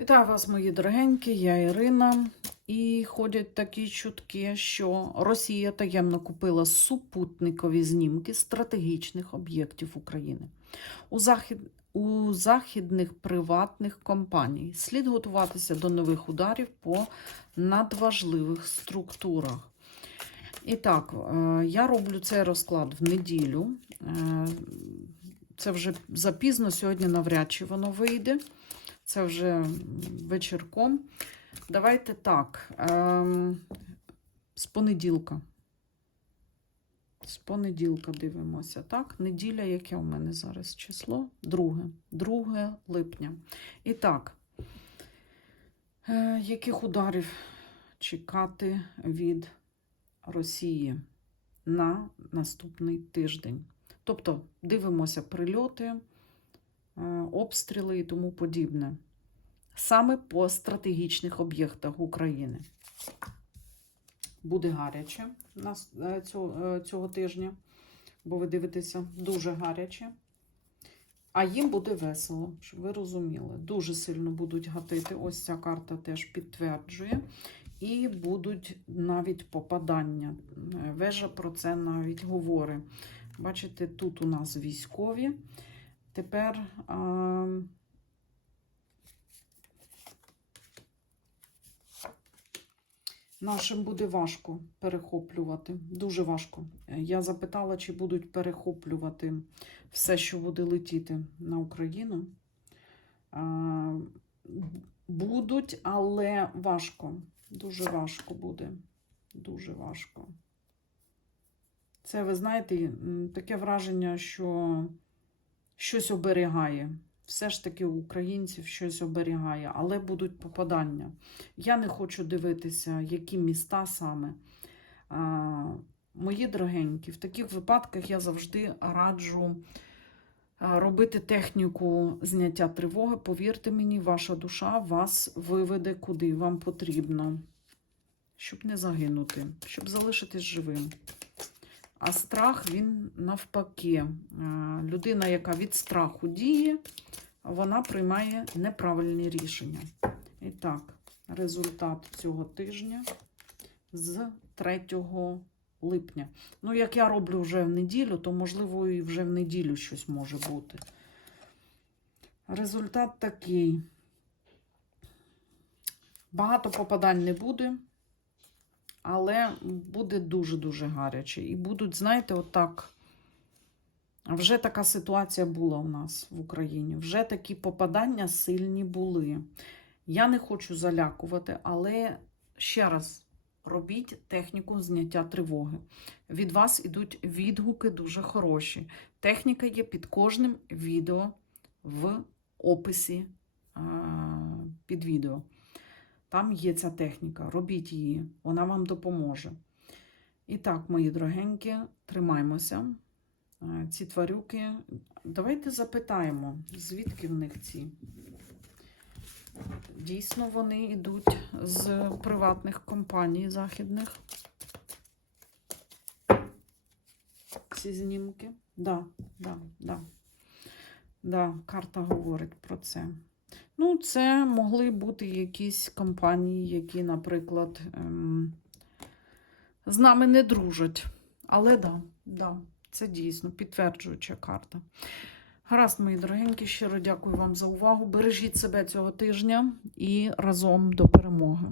Вітаю вас, мої дорогенькі, я Ірина. І ходять такі чутки, що Росія таємно купила супутникові знімки стратегічних об'єктів України. У, захід... у західних приватних компаній слід готуватися до нових ударів по надважливих структурах. І так, е, я роблю цей розклад в неділю. Е, Це вже запізно, сьогодні навряд чи воно вийде. Це вже вечірком. Давайте так. Ем, з понеділка. З понеділка дивимося, так? Неділя, яке у мене зараз число? Друге. 2 липня. І так, е, яких ударів чекати від Росії на наступний тиждень? Тобто, дивимося прильоти, обстріли і тому подібне. Саме по стратегічних об'єктах України. Буде гаряче нас е, цього, е, цього тижня, бо ви дивитеся дуже гаряче. А їм буде весело, щоб ви розуміли. Дуже сильно будуть гатити. Ось ця карта теж підтверджує. І будуть навіть попадання. Е, Вежа про це навіть говорить. Бачите, тут у нас військові. Тепер. Нашим буде важко перехоплювати. Дуже важко. Я запитала, чи будуть перехоплювати все, що буде летіти на Україну. Будуть, але важко. Дуже важко буде. Дуже важко. Це, ви знаєте, таке враження, що щось оберігає. Все ж таки українців щось оберігає, але будуть попадання. Я не хочу дивитися, які міста саме. А, мої дорогенькі, в таких випадках я завжди раджу робити техніку зняття тривоги. Повірте мені, ваша душа вас виведе куди вам потрібно, щоб не загинути, щоб залишитись живим. А страх він навпаки. Людина, яка від страху діє, вона приймає неправильні рішення. І так, результат цього тижня з 3 липня. Ну, як я роблю вже в неділю, то, можливо, і вже в неділю щось може бути. Результат такий. Багато попадань не буде, але буде дуже-дуже гаряче. І будуть, знаєте, отак. Вже така ситуація була у нас в Україні. Вже такі попадання сильні були. Я не хочу залякувати, але ще раз робіть техніку зняття тривоги. Від вас ідуть відгуки дуже хороші. Техніка є під кожним відео в описі під відео. Там є ця техніка. Робіть її, вона вам допоможе. І так, мої дорогенькі, тримаймося. Е, Ці тварюки. Давайте запитаємо, звідки в них ці. Дійсно, вони йдуть з приватних компаній західних. Ці знімки. Да, да, да. Да, карта говорить про це. Ну, це могли бути якісь компанії, які, наприклад, ем, з нами не дружать. Але да, да. Це дійсно підтверджуюча карта. Гаразд, мої дорогенькі, щиро дякую вам за увагу. Бережіть себе цього тижня і разом до перемоги.